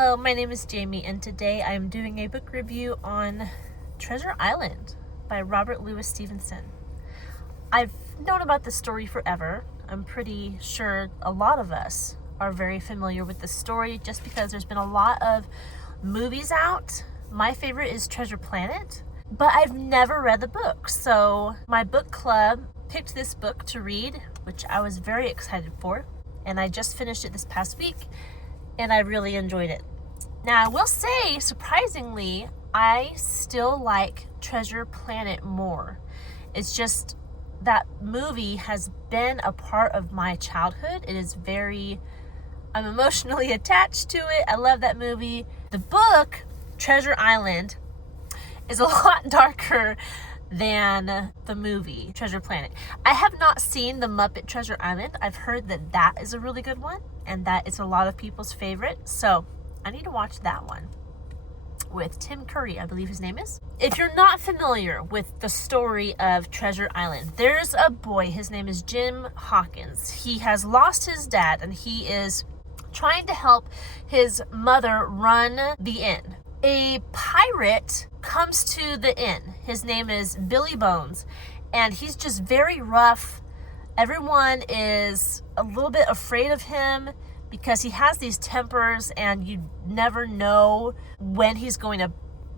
Hello, my name is Jamie, and today I'm doing a book review on Treasure Island by Robert Louis Stevenson. I've known about this story forever. I'm pretty sure a lot of us are very familiar with this story just because there's been a lot of movies out. My favorite is Treasure Planet, but I've never read the book. So my book club picked this book to read, which I was very excited for, and I just finished it this past week. And I really enjoyed it. Now, I will say, surprisingly, I still like Treasure Planet more. It's just that movie has been a part of my childhood. I'm emotionally attached to it. I love that movie. The book, Treasure Island, is a lot darker than the movie, Treasure Planet. I have not seen the Muppet Treasure Island. I've heard that that is a really good one and that it's a lot of people's favorite. So I need to watch that one with Tim Curry, I believe his name is. If you're not familiar with the story of Treasure Island, there's a boy, his name is Jim Hawkins. He has lost his dad and he is trying to help his mother run the inn. A pirate comes to the inn. His name is Billy Bones, and he's just very rough. Everyone is a little bit afraid of him because he has these tempers and you never know when he's going to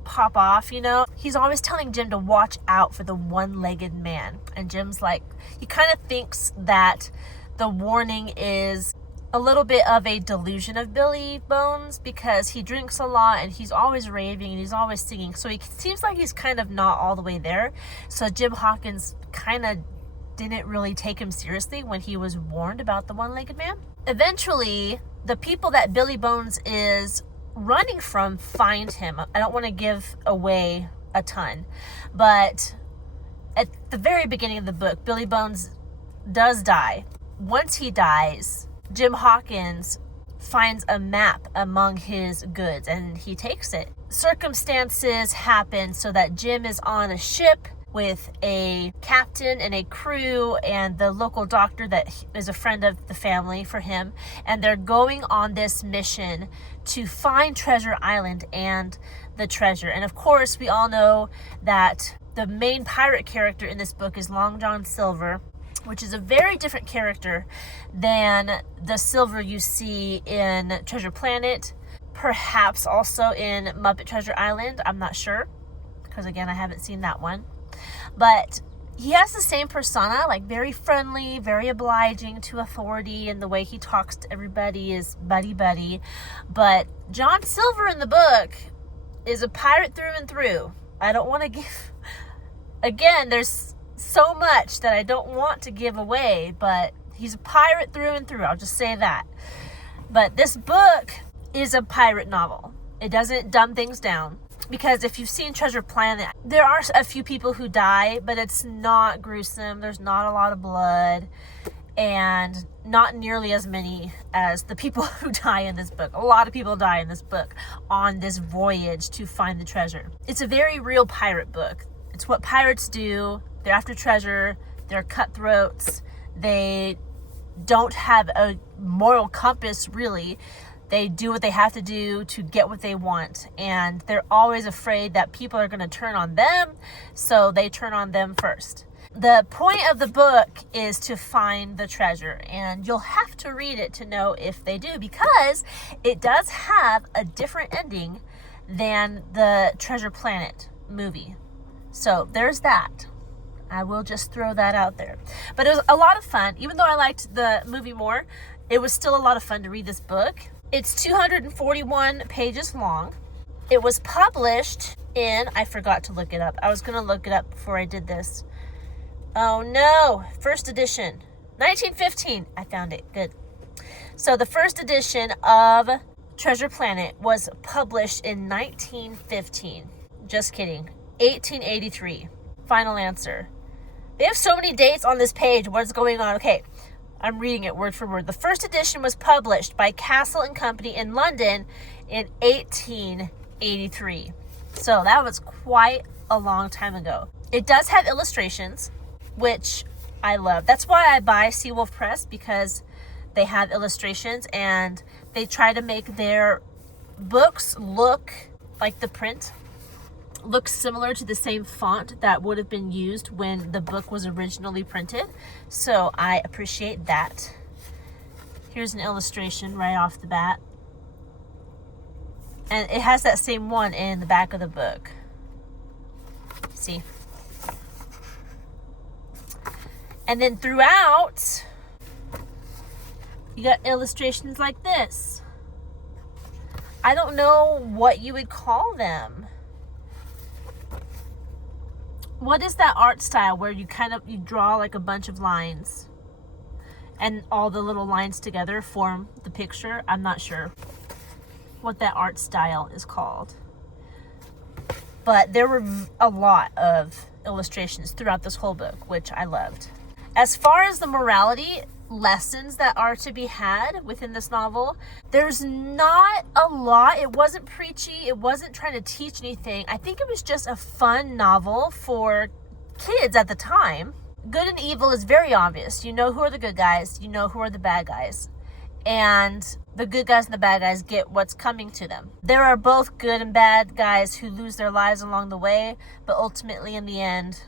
pop off, you know? He's always telling Jim to watch out for the one-legged man. And Jim's like, he kind of thinks that the warning is a little bit of a delusion of Billy Bones because he drinks a lot and he's always raving and he's always singing. So he seems like he's kind of not all the way there. So Jim Hawkins kind of didn't really take him seriously when he was warned about the one-legged man. Eventually, the people that Billy Bones is running from find him. I don't want to give away a ton, but at the very beginning of the book, Billy Bones does die. Once he dies, Jim Hawkins finds a map among his goods and he takes it. Circumstances happen so that Jim is on a ship with a captain and a crew and the local doctor that is a friend of the family for him. And they're going on this mission to find Treasure Island and the treasure. And of course, we all know that the main pirate character in this book is Long John Silver, which is a very different character than the Silver you see in Treasure Planet, perhaps also in Muppet Treasure Island. I'm not sure, because again, I haven't seen that one. But he has the same persona, like very friendly, very obliging to authority, and the way he talks to everybody is buddy-buddy. But John Silver in the book is a pirate through and through. I don't want to give... Again, there's so much that I don't want to give away, but he's a pirate through and through. I'll just say that. But this book is a pirate novel. It doesn't dumb things down, because if you've seen Treasure Planet, there are a few people who die, but it's not gruesome. There's not a lot of blood and not nearly as many as the people who die in this book. A lot of people die in this book on this voyage to find the treasure. It's a very real pirate book. It's what pirates do. They're after treasure. They're cutthroats. They don't have a moral compass, really. They do what they have to do to get what they want. And they're always afraid that people are going to turn on them, so they turn on them first. The point of the book is to find the treasure, and you'll have to read it to know if they do, because it does have a different ending than the Treasure Planet movie. So there's that. I will just throw that out there. But it was a lot of fun. Even though I liked the movie more, it was still a lot of fun to read this book. It's 241 pages long. It was published in, I forgot to look it up. I was going to look it up before I did this. Oh no, first edition, 1915. I found it, good. So the first edition of Treasure Planet was published in 1915. Just kidding, 1883. Final answer. They have so many dates on this page. What's going on? Okay, I'm reading it word for word. The first edition was published by Castle and Company in London in 1883. So that was quite a long time ago. It does have illustrations, which I love. That's why I buy Seawolf Press, because they have illustrations and they try to make their books look like the print looks similar to the same font that would have been used when the book was originally printed. So I appreciate that. Here's an illustration right off the bat. And it has that same one in the back of the book. See? And then throughout, you got illustrations like this. I don't know what you would call them. What is that art style where you draw like a bunch of lines and all the little lines together form the picture? I'm not sure what that art style is called. But there were a lot of illustrations throughout this whole book, which I loved. As far as the morality lessons that are to be had within this novel, there's not a lot. It wasn't preachy. It wasn't trying to teach anything. I think it was just a fun novel for kids at the time. Good and evil is very obvious. You know who are the good guys. You know who are the bad guys. And the good guys and the bad guys get what's coming to them. There are both good and bad guys who lose their lives along the way, but ultimately in the end,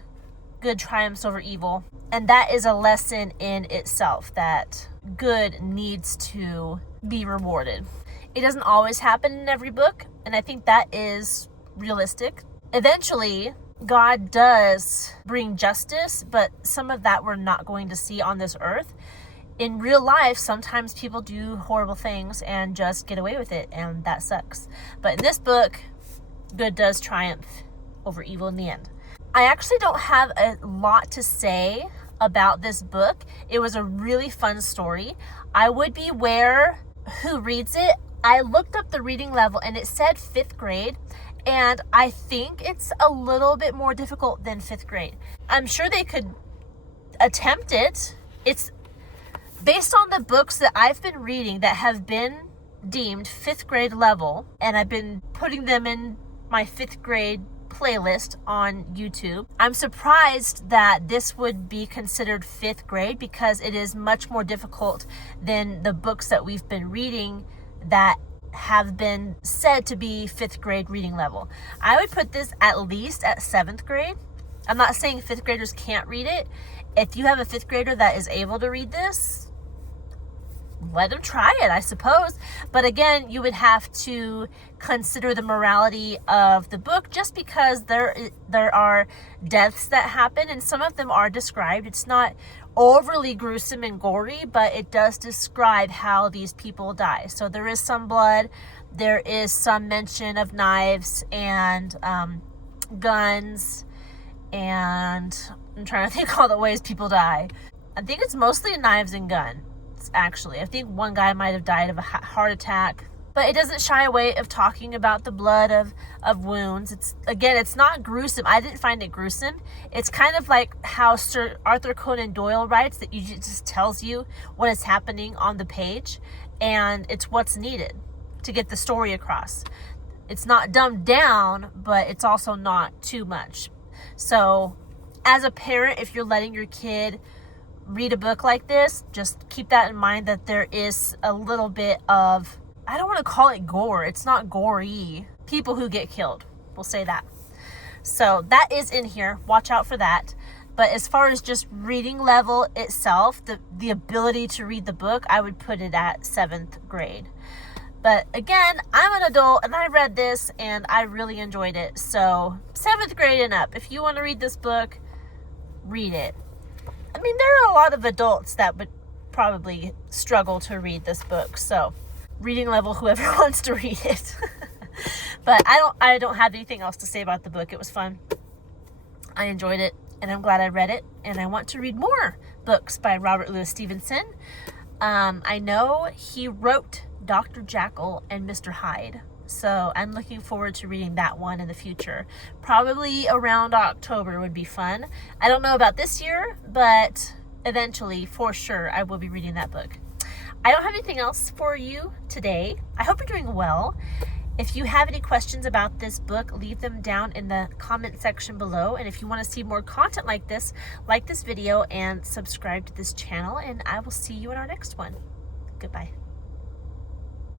good triumphs over evil. And that is a lesson in itself, that good needs to be rewarded. It doesn't always happen in every book, and I think that is realistic. Eventually, God does bring justice, but some of that we're not going to see on this earth. In real life, sometimes people do horrible things and just get away with it, and that sucks. But in this book, good does triumph over evil in the end. I actually don't have a lot to say about this book. It was a really fun story. I would beware who reads it. I looked up the reading level and it said 5th grade, and I think it's a little bit more difficult than 5th grade. I'm sure they could attempt it. It's based on the books that I've been reading that have been deemed 5th grade level, and I've been putting them in my 5th grade playlist on YouTube. I'm surprised that this would be considered 5th grade because it is much more difficult than the books that we've been reading that have been said to be 5th grade reading level. I would put this at least at 7th grade. I'm not saying 5th graders can't read it. If you have a 5th grader that is able to read this, let them try it, I suppose. But again, you would have to consider the morality of the book, just because there are deaths that happen, and some of them are described. It's not overly gruesome and gory, but it does describe how these people die. So there is some blood, there is some mention of knives and guns, and I'm trying to think all the ways people die. I think it's mostly knives and guns. Actually, I think one guy might have died of a heart attack, but it doesn't shy away of talking about the blood of wounds. It's not gruesome. I didn't find it gruesome. It's kind of like how Sir Arthur Conan Doyle writes, that you just tells you what is happening on the page, and it's what's needed to get the story across. It's not dumbed down, but it's also not too much. So as a parent, if you're letting your kid read a book like this, just keep that in mind, that there is a little bit of, I don't want to call it gore. It's not gory. People who get killed, we'll say that. So that is in here. Watch out for that. But as far as just reading level itself, the ability to read the book, I would put it at 7th grade. But again, I'm an adult and I read this and I really enjoyed it. So 7th grade and up, if you want to read this book, read it. I mean, there are a lot of adults that would probably struggle to read this book. So reading level, whoever wants to read it. But I don't have anything else to say about the book. It was fun. I enjoyed it, and I'm glad I read it. And I want to read more books by Robert Louis Stevenson. I know he wrote Dr. Jekyll and Mr. Hyde. So I'm looking forward to reading that one in the future. Probably around October would be fun. I don't know about this year, but eventually, for sure, I will be reading that book. I don't have anything else for you today. I hope you're doing well. If you have any questions about this book, leave them down in the comment section below. And if you want to see more content like this video and subscribe to this channel. And I will see you in our next one. Goodbye.